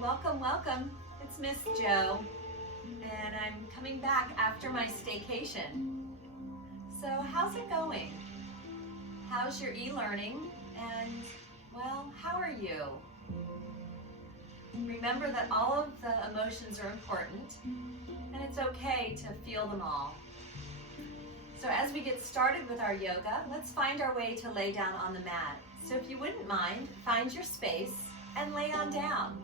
welcome, welcome. It's Miss Jo, and I'm coming back after my staycation. So how's it going? How's your e-learning? And, well, how are you? Remember that all of the emotions are important, and it's okay to feel them all. So as we get started with our yoga, let's find our way to lay down on the mat. So if you wouldn't mind, find your space and lay on down.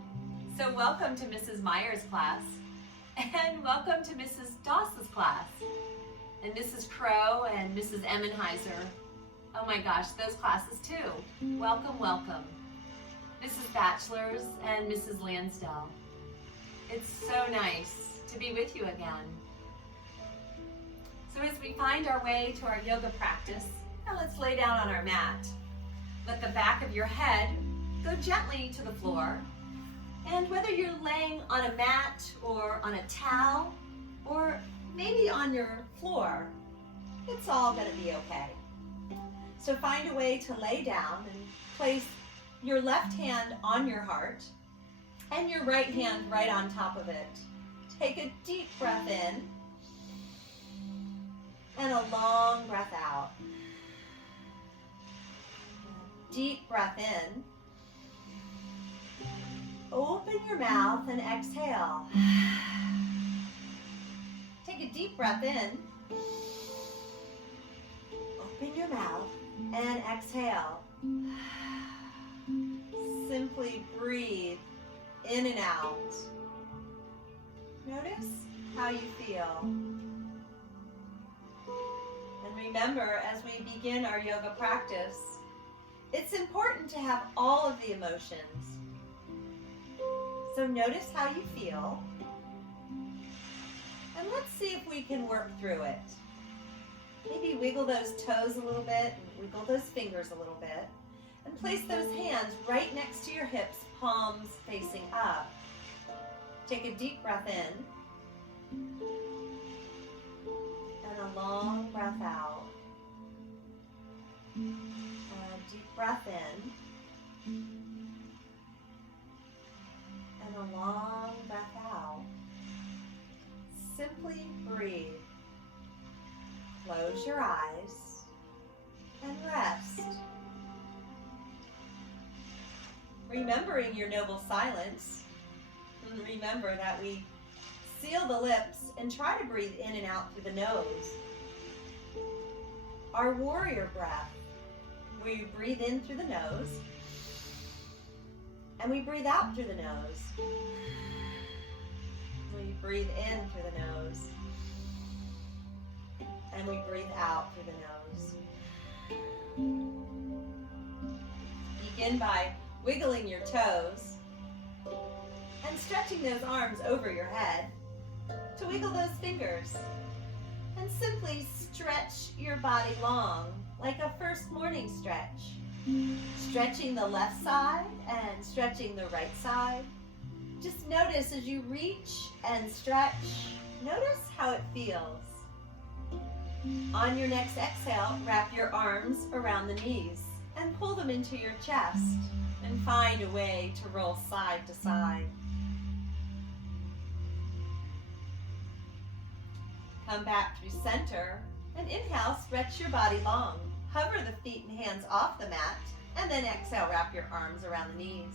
So welcome to Mrs. Meyer's class, and welcome to Mrs. Doss's class, and Mrs. Crow and Mrs. Emmenheiser. Oh my gosh, those classes too. Welcome, welcome. Mrs. Batchelors and Mrs. Lansdell. It's so nice to be with you again. So as we find our way to our yoga practice, now let's lay down on our mat. Let the back of your head go gently to the floor. And whether you're laying on a mat or on a towel or maybe on your floor, it's all going to be okay. So find a way to lay down and place your left hand on your heart and your right hand right on top of it. Take a deep breath in and a long breath out. Deep breath in. Open your mouth and exhale. Take a deep breath in. Open your mouth and exhale. Simply breathe in and out. Notice how you feel. And remember, as we begin our yoga practice, it's important to have all of the emotions. So notice how you feel, and let's see if we can work through it. Maybe wiggle those toes a little bit, and wiggle those fingers a little bit, and place those hands right next to your hips, palms facing up. Take a deep breath in, and a long breath out. And a deep breath in, and a long breath out. Simply breathe. Close your eyes and rest. Remembering your noble silence, remember that we seal the lips and try to breathe in and out through the nose. Our warrior breath, we breathe in through the nose, and we breathe out through the nose. We breathe in through the nose. And we breathe out through the nose. Begin by wiggling your toes and stretching those arms over your head to wiggle those fingers. And simply stretch your body long like a first morning stretch. Stretching the left side and stretching the right side. Just notice as you reach and stretch, notice how it feels. On your next exhale, wrap your arms around the knees and pull them into your chest and find a way to roll side to side. Come back through center and inhale, stretch your body long. Hover the feet and hands off the mat, and then exhale, wrap your arms around the knees.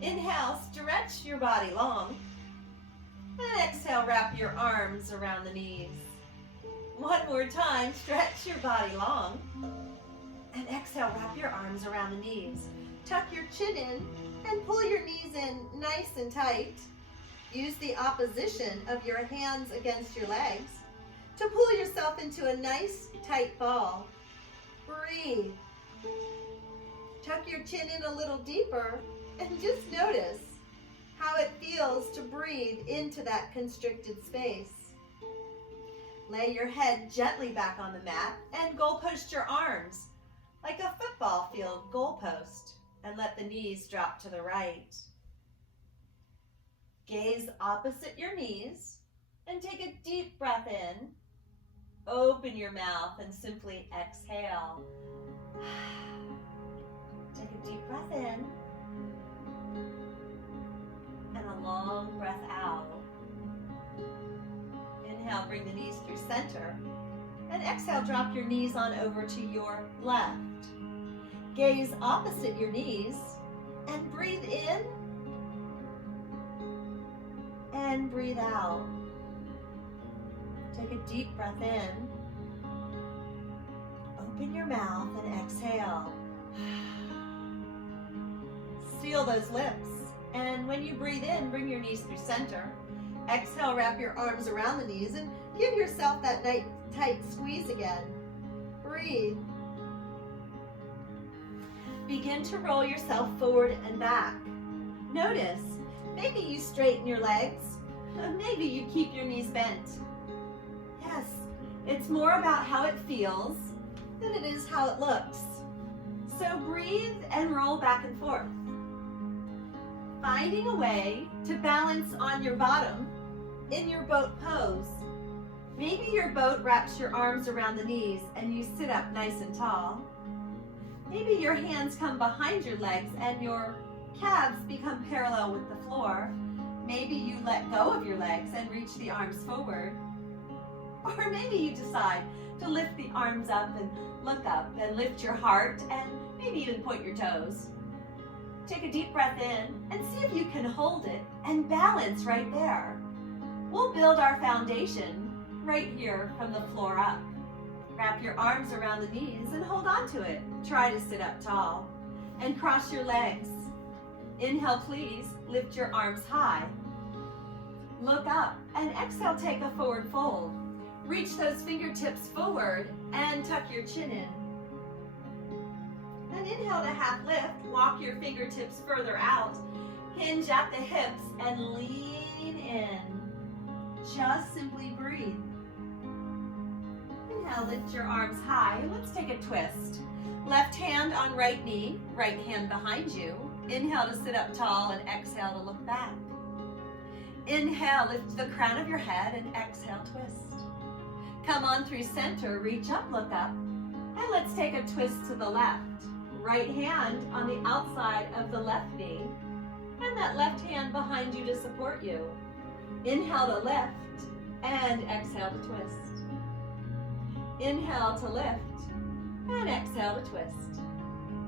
Inhale, stretch your body long, and exhale, wrap your arms around the knees. One more time, stretch your body long, and exhale, wrap your arms around the knees. Tuck your chin in and pull your knees in nice and tight. Use the opposition of your hands against your legs to pull yourself into a nice tight ball. Breathe. Tuck your chin in a little deeper and just notice how it feels to breathe into that constricted space. Lay your head gently back on the mat and goalpost your arms like a football field goalpost and let the knees drop to the right. Gaze opposite your knees and take a deep breath in. Open your mouth and simply exhale. Take a deep breath in. bring the knees through center. And exhale, drop your knees on over to your left. Gaze opposite your knees and breathe in and breathe out. Take a deep breath in. Open your mouth and exhale. Seal those lips. And when you breathe in, bring your knees through center. Exhale, wrap your arms around the knees and give yourself that nice tight squeeze again. Breathe. Begin to roll yourself forward and back. Notice, maybe you straighten your legs, maybe you keep your knees bent. Yes, it's more about how it feels than it is how it looks. So breathe and roll back and forth. Finding a way to balance on your bottom in your boat pose. Maybe your boat wraps your arms around the knees and you sit up nice and tall. Maybe your hands come behind your legs and your calves become parallel with the floor. Maybe you let go of your legs and reach the arms forward. Or maybe you decide to lift the arms up and look up and lift your heart and maybe even point your toes. Take a deep breath in and see if you can hold it and balance right there. We'll build our foundation right here from the floor up. Wrap your arms around the knees and hold on to it. Try to sit up tall and cross your legs. Inhale, please. Lift your arms high. Look up and exhale, take a forward fold. Reach those fingertips forward and tuck your chin in. And inhale to half lift. Walk your fingertips further out. Hinge at the hips and lean in. Just simply breathe. Inhale, lift your arms high, and let's take a twist. Left hand on right knee, right hand behind you. Inhale to sit up tall and exhale to look back. Inhale, lift the crown of your head and exhale, twist. Come on through center, reach up, look up, and let's take a twist to the left. Right hand on the outside of the left knee, and that left hand behind you to support you. Inhale to lift, and exhale to twist. Inhale to lift, and exhale to twist.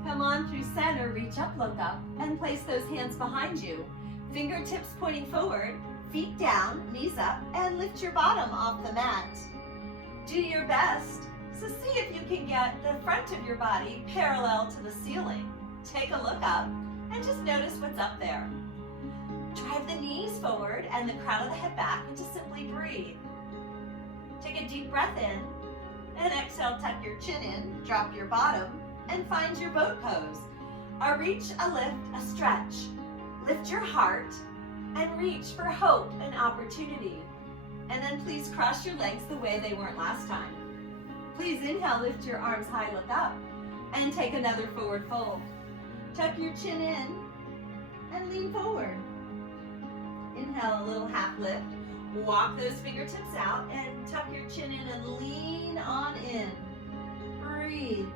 Come on through center, reach up, look up, and place those hands behind you. Fingertips pointing forward, feet down, knees up, and lift your bottom off the mat. Do your best to see if you can get the front of your body parallel to the ceiling. Take a look up and just notice what's up there. Drive the knees forward and the crown of the head back and just simply breathe. Take a deep breath in and exhale, tuck your chin in, drop your bottom, and find your boat pose. A reach, a lift, a stretch. Lift your heart and reach for hope and opportunity. And then please cross your legs the way they weren't last time. Please inhale, lift your arms high, look up, and take another forward fold. Tuck your chin in and lean forward. Inhale, a little half lift. Walk those fingertips out and tuck your chin in and lean on in. Breathe.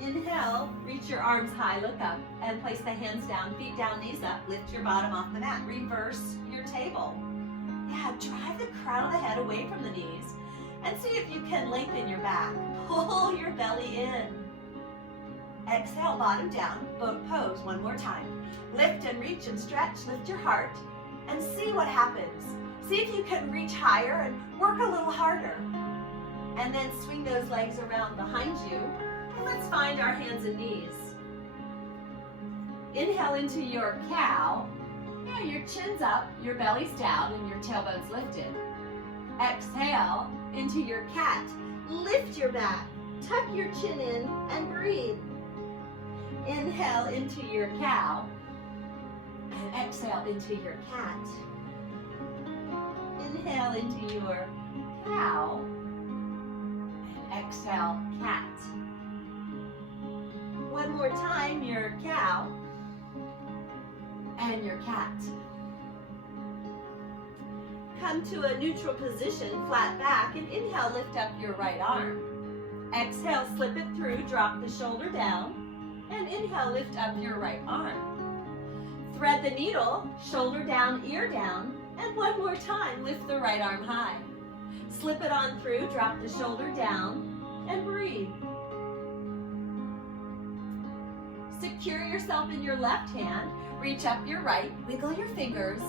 Inhale, reach your arms high, look up, and place the hands down, feet down, knees up. Lift your bottom off the mat. Reverse your table. Yeah, drive the crown of the head away from the knees and see if you can lengthen your back. Pull your belly in. Exhale, bottom down, boat pose one more time. Lift and reach and stretch, lift your heart, and see what happens. See if you can reach higher and work a little harder. And then swing those legs around behind you, and let's find our hands and knees. Inhale into your cow. Yeah, your chin's up, your belly's down, and your tailbone's lifted. Exhale into your cat. Lift your back, tuck your chin in, and breathe. Inhale into your cow, and exhale into your cat. Inhale into your cow, and exhale, cat. One more time, your cow, and your cat. Come to a neutral position, flat back, and inhale, lift up your right arm. Exhale, slip it through, drop the shoulder down, and inhale, lift up your right arm. Thread the needle, shoulder down, ear down, and one more time, lift the right arm high. Slip it on through, drop the shoulder down, and breathe. Secure yourself in your left hand, reach up your right, wiggle your fingers,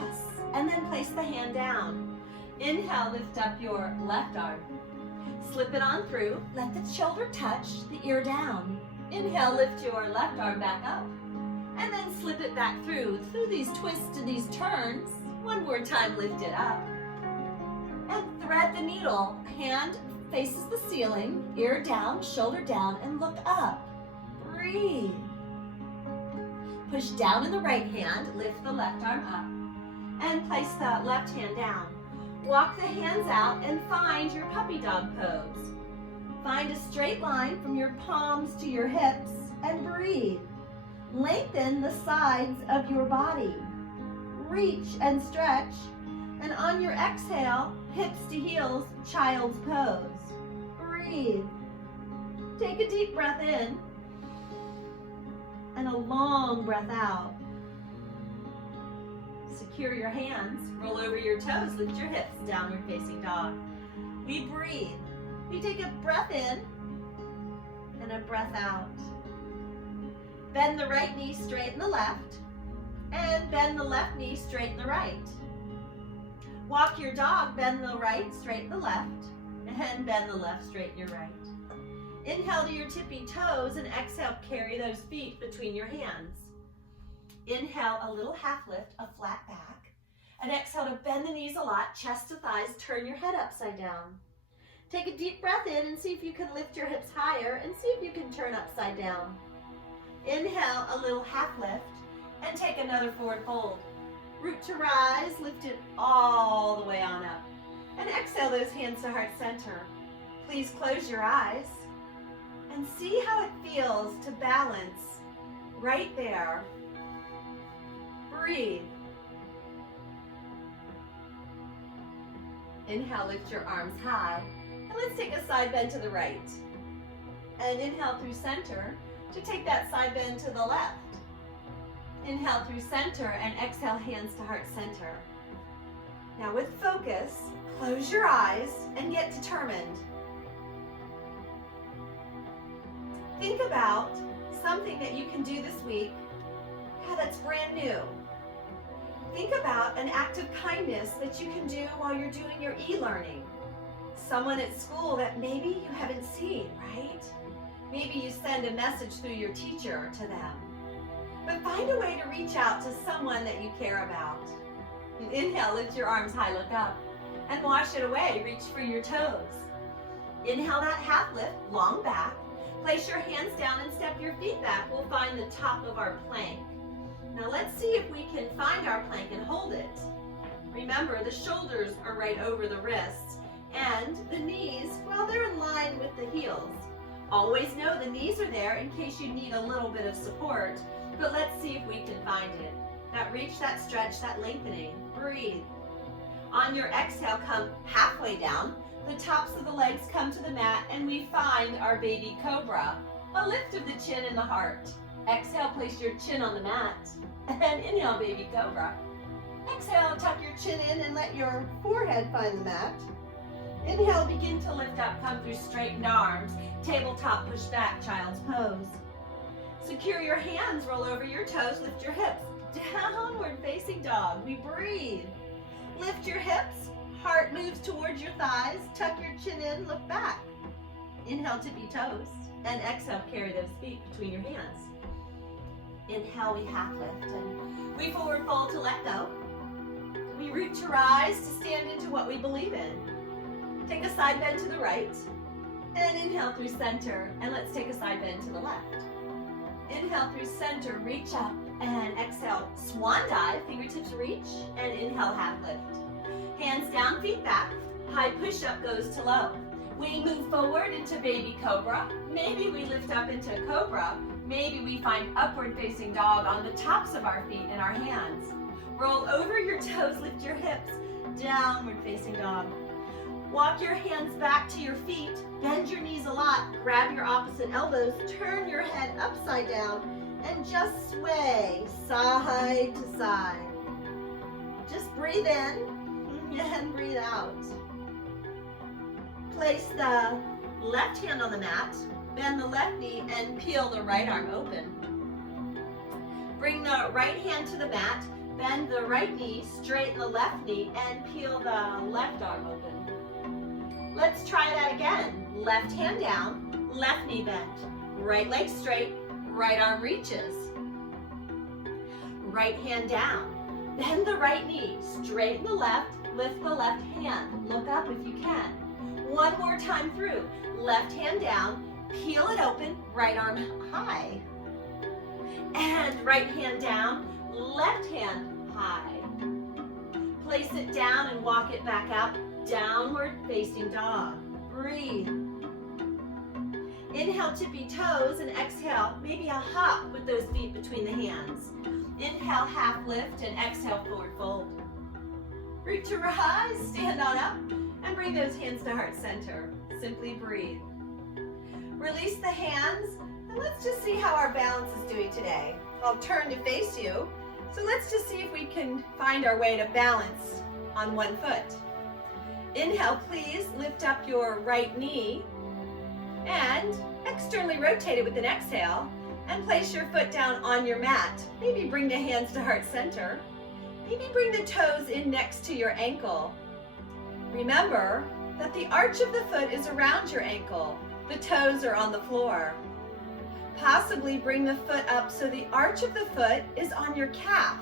yes, and then place the hand down. Inhale, lift up your left arm. Slip it on through, let the shoulder touch, the ear down. Inhale, lift your left arm back up, and then slip it back through these twists and these turns. One more time, lift it up. And thread the needle, hand faces the ceiling, ear down, shoulder down, and look up. Breathe. Push down in the right hand, lift the left arm up, and place the left hand down. Walk the hands out and find your puppy dog pose. Find a straight line from your palms to your hips and breathe. Lengthen the sides of your body. Reach and stretch, and on your exhale, hips to heels, child's pose. Breathe. Take a deep breath in and a long breath out. Secure your hands, roll over your toes, lift your hips, downward facing dog. We breathe. We take a breath in and a breath out. Bend the right knee, straighten the left, and bend the left knee, straighten the right. Walk your dog, bend the right, straighten the left, and bend the left, straighten your right. Inhale to your tippy toes and exhale, carry those feet between your hands. Inhale, a little half lift, a flat back, and exhale to bend the knees a lot, chest to thighs, turn your head upside down. Take a deep breath in and see if you can lift your hips higher and see if you can turn upside down. Inhale, a little half lift, and take another forward fold. Root to rise, lift it all the way on up. And exhale those hands to heart center. Please close your eyes and see how it feels to balance right there. Breathe. Inhale, lift your arms high. And let's take a side bend to the right. And inhale through center to take that side bend to the left. Inhale through center and exhale, hands to heart center. Now with focus, close your eyes and get determined. Think about something that you can do this week that's brand new. Think about an act of kindness that you can do while you're doing your e-learning. Someone at school that maybe you haven't seen, right? Maybe you send a message through your teacher to them. But find a way to reach out to someone that you care about. Inhale, lift your arms high, look up, and wash it away, reach for your toes. Inhale that half lift, long back. Place your hands down and step your feet back. We'll find the top of our plank. Now let's see if we can find our plank and hold it. Remember, the shoulders are right over the wrists, and the knees, well, they're in line with the heels. Always know the knees are there in case you need a little bit of support, but let's see if we can find it. That reach, that stretch, that lengthening. Breathe. On your exhale, come halfway down. The tops of the legs come to the mat, and we find our baby cobra. A lift of the chin and the heart. Exhale, place your chin on the mat, and inhale, baby cobra. Exhale, tuck your chin in and let your forehead find the mat. Inhale, begin to lift up, come through straightened arms. Tabletop, push back, child's pose. Secure your hands, roll over your toes, lift your hips. Downward facing dog, we breathe. Lift your hips, heart moves towards your thighs, tuck your chin in, look back. Inhale, tippy toes, and exhale, carry those feet between your hands. Inhale, we half lift, and we forward fold to let go. We root to rise to stand into what we believe in. Take a side bend to the right, and inhale through center, and let's take a side bend to the left. Inhale through center, reach up, and exhale, swan dive, fingertips reach, and inhale, half lift. Hands down, feet back, high push-up goes to low. We move forward into baby cobra. Maybe we lift up into cobra. Maybe we find upward facing dog on the tops of our feet and our hands. Roll over your toes, lift your hips, downward facing dog. Walk your hands back to your feet, bend your knees a lot, grab your opposite elbows, turn your head upside down, And just sway side to side. Just breathe in and breathe out. Place the left hand on the mat, bend the left knee, and peel the right arm open. Bring the right hand to the mat, bend the right knee, straighten the left knee, and peel the left arm open. Let's try that again. Left hand down, left knee bent, right leg straight, right arm reaches. Right hand down, bend the right knee, straighten the left, lift the left hand. Look up if you can. One more time through. Left hand down, peel it open, right arm high. And right hand down, left hand high. Place it down and walk it back out, downward facing dog. Breathe. Inhale, tippy toes, and exhale, maybe a hop with those feet between the hands. Inhale, half lift, and exhale, forward fold. Reach to rise, stand on up, and bring those hands to heart center. Simply breathe. Release the hands, and let's just see how our balance is doing today. I'll turn to face you, so let's just see if we can find our way to balance on one foot. Inhale, please lift up your right knee, and externally rotate it with an exhale, and place your foot down on your mat. Maybe bring the hands to heart center. Maybe bring the toes in next to your ankle. Remember that the arch of the foot is around your ankle. The toes are on the floor. Possibly bring the foot up so the arch of the foot is on your calf.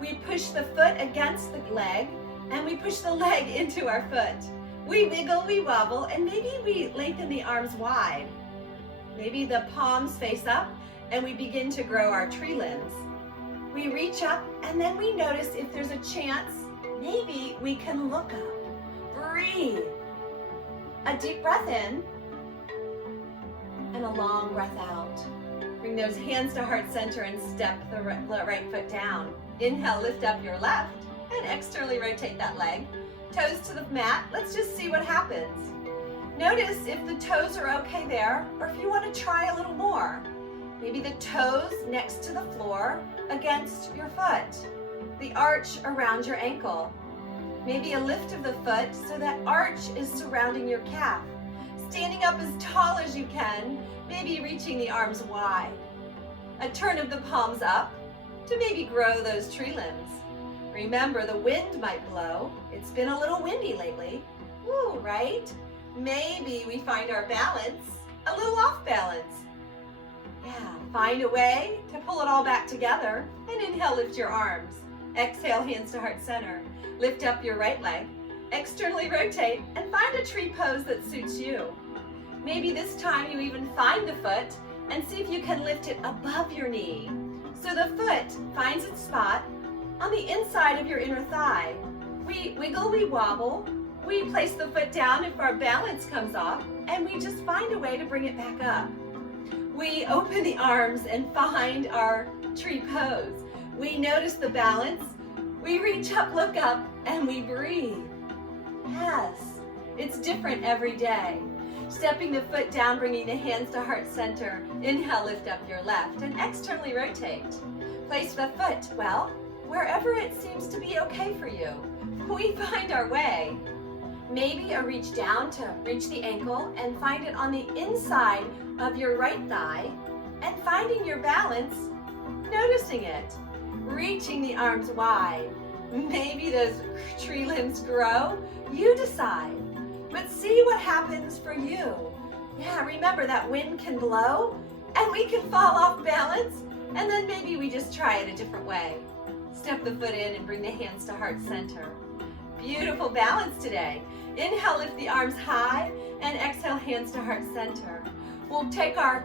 We push the foot against the leg, and we push the leg into our foot. We wiggle, we wobble, and maybe we lengthen the arms wide. Maybe the palms face up, and we begin to grow our tree limbs. We reach up, and then we notice if there's a chance, maybe we can look up. Breathe. A deep breath in, and a long breath out. Bring those hands to heart center and step the right foot down. Inhale, lift up your left, and externally rotate that leg. Toes to the mat. Let's just see what happens. Notice if the toes are okay there, or if you want to try a little more. Maybe the toes next to the floor against your foot. The arch around your ankle. Maybe a lift of the foot so that arch is surrounding your calf. Standing up as tall as you can, maybe reaching the arms wide. A turn of the palms up to maybe grow those tree limbs. Remember, the wind might blow. It's been a little windy lately. Woo, right? Maybe we find our balance a little off balance. Yeah, find a way to pull it all back together, and inhale, lift your arms. Exhale, hands to heart center. Lift up your right leg. Externally rotate and find a tree pose that suits you. Maybe this time you even find the foot and see if you can lift it above your knee. So the foot finds its spot on the inside of your inner thigh. We wiggle, we wobble, we place the foot down if our balance comes off, and we just find a way to bring it back up. We open the arms and find our tree pose. We notice the balance, we reach up, look up, and we breathe. Yes, it's different every day. Stepping the foot down, bringing the hands to heart center. Inhale, lift up your left, and externally rotate. Place the foot, well, wherever it seems to be okay for you. We find our way. Maybe a reach down to reach the ankle and find it on the inside of your right thigh, and finding your balance, noticing it. Reaching the arms wide. Maybe those tree limbs grow. You decide. But see what happens for you. Yeah, remember that wind can blow and we can fall off balance, and then maybe we just try it a different way. Step the foot in and bring the hands to heart center. Beautiful balance today. Inhale, lift the arms high, and exhale, hands to heart center. We'll take our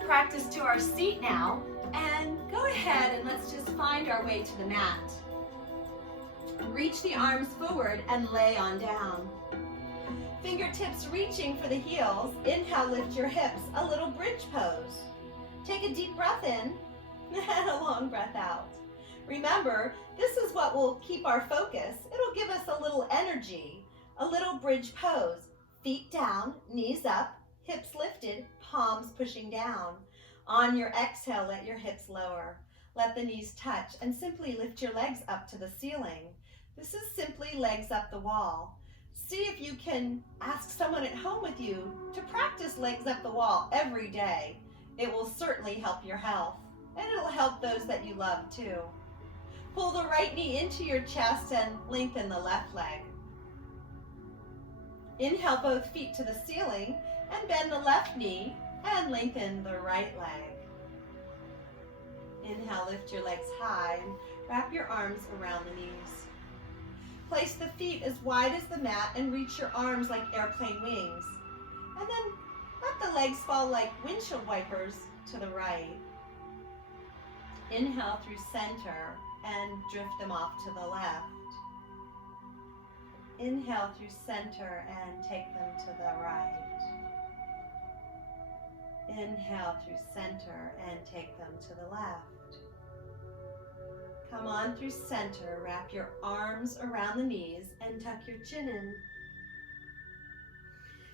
practice to our seat now, and go ahead and let's just find our way to the mat. Reach the arms forward and lay on down. Fingertips reaching for the heels. Inhale, lift your hips, a little bridge pose. Take a deep breath in and a long breath out. Remember, this is what will keep our focus. It'll give us a little energy, a little bridge pose. Feet down, knees up, hips lifted, palms pushing down. On your exhale, let your hips lower. Let the knees touch and simply lift your legs up to the ceiling. This is simply legs up the wall. See if you can ask someone at home with you to practice legs up the wall every day. It will certainly help your health, and it'll help those that you love too. Pull the right knee into your chest and lengthen the left leg. Inhale both feet to the ceiling and bend the left knee and lengthen the right leg. Inhale, lift your legs high and wrap your arms around the knees. Place the feet as wide as the mat and reach your arms like airplane wings. And then let the legs fall like windshield wipers to the right. Inhale through center and drift them off to the left. Inhale through center and take them to the right. Inhale through center and take them to the left. Come on through center, wrap your arms around the knees and tuck your chin in.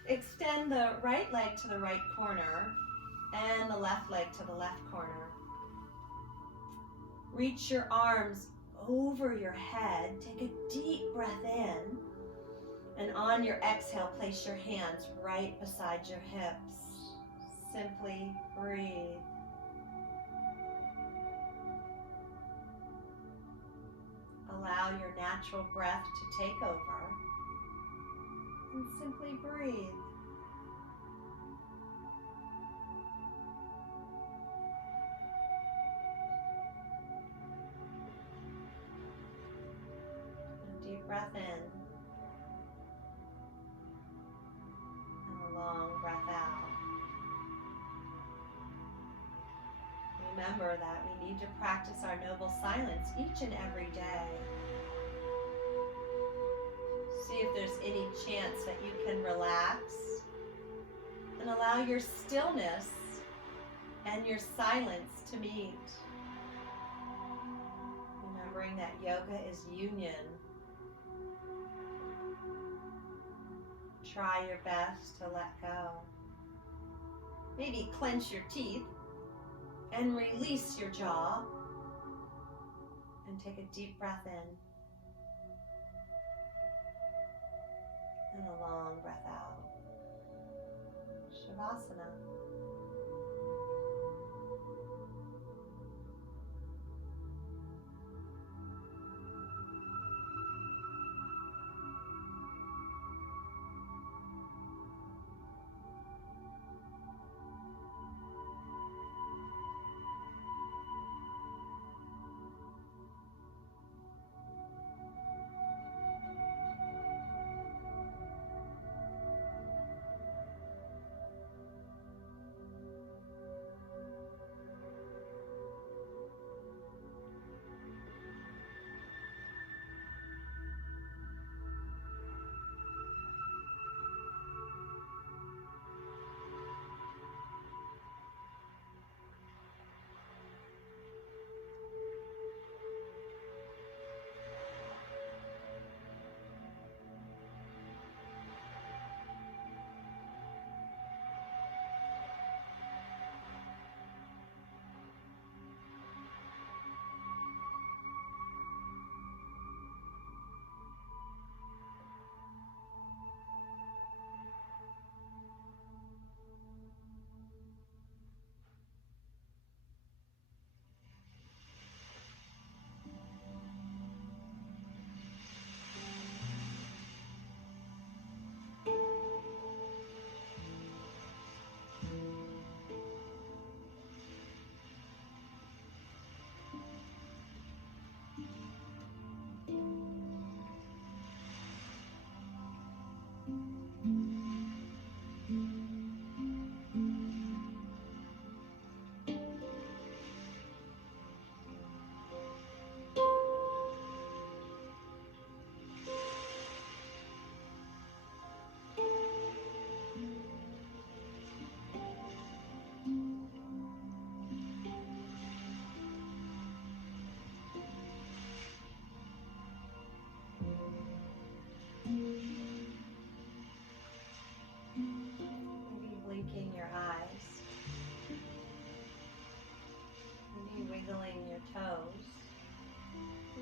Extend the right leg to the right corner and the left leg to the left corner. Reach your arms over your head. Take a deep breath in. And on your exhale, place your hands right beside your hips. Simply breathe. Allow your natural breath to take over. And simply breathe. A deep breath in. And a long breath out. Remember that we need to practice our noble silence each and every day. See if there's any chance that you can relax and allow your stillness and your silence to meet. Remembering that yoga is union. Try your best to let go. Maybe clench your teeth and release your jaw. And take a deep breath in. And a long breath out. Shavasana.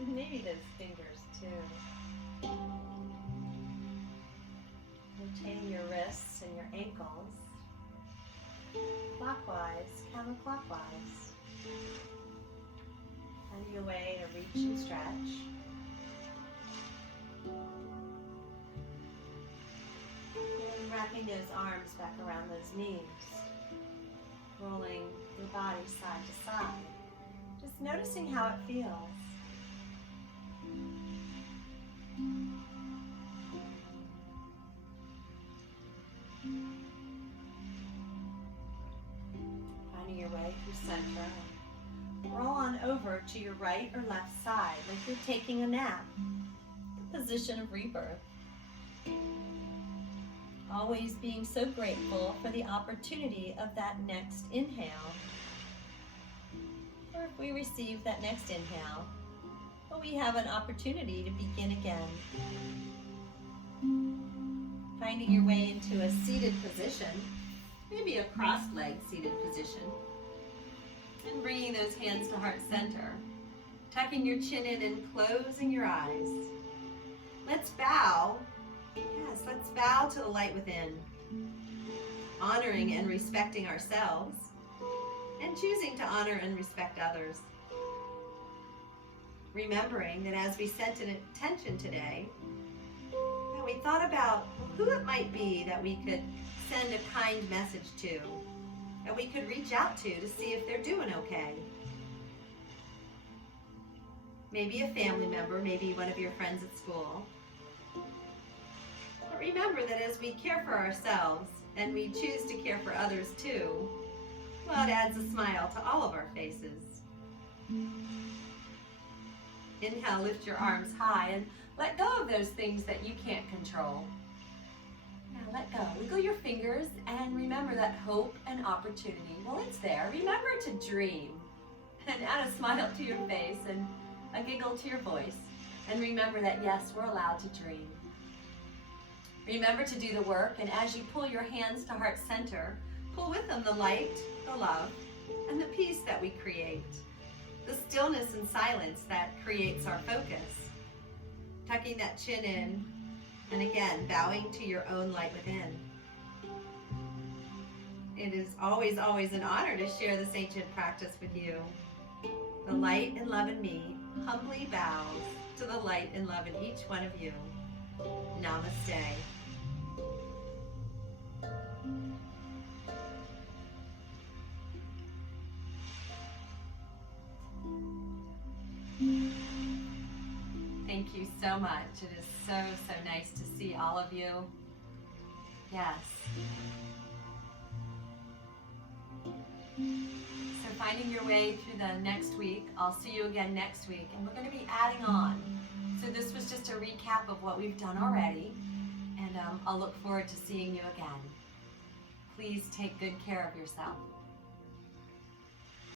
Maybe those fingers too. Rotating your wrists and your ankles. Clockwise, counterclockwise. Finding a way to reach and stretch. And wrapping those arms back around those knees. Rolling your body side to side. Just noticing how it feels. Finding your way through center. Roll on over to your right or left side like you're taking a nap. The position of rebirth. Always being so grateful for the opportunity of that next inhale. Or if we receive that next inhale, but we have an opportunity to begin again. Finding your way into a seated position, maybe a cross-legged seated position. And bringing those hands to heart center. Tucking your chin in and closing your eyes. Let's bow. Yes, let's bow to the light within. Honoring and respecting ourselves. And choosing to honor and respect others. Remembering that as we sent an intention today, that we thought about who it might be that we could send a kind message to, that we could reach out to see if they're doing okay. Maybe a family member, maybe one of your friends at school. But remember that as we care for ourselves and we choose to care for others too, well, it adds a smile to all of our faces. Inhale, lift your arms high and let go of those things that you can't control. Now let go. Wiggle your fingers and remember that hope and opportunity. Well, it's there. Remember to dream. And add a smile to your face and a giggle to your voice. And remember that, yes, we're allowed to dream. Remember to do the work, and as you pull your hands to heart center, pull with them the light, the love, and the peace that we create. The stillness and silence that creates our focus. Tucking that chin in, and again, bowing to your own light within. It is always, always an honor to share this ancient practice with you. The light and love in me humbly bows to the light and love in each one of you. Namaste. Thank you so much. It is so, so nice to see all of you. Yes. So finding your way through the next week. I'll see you again next week, and we're going to be adding on. So this was just a recap of what we've done already, and I'll look forward to seeing you again. Please take good care of yourself.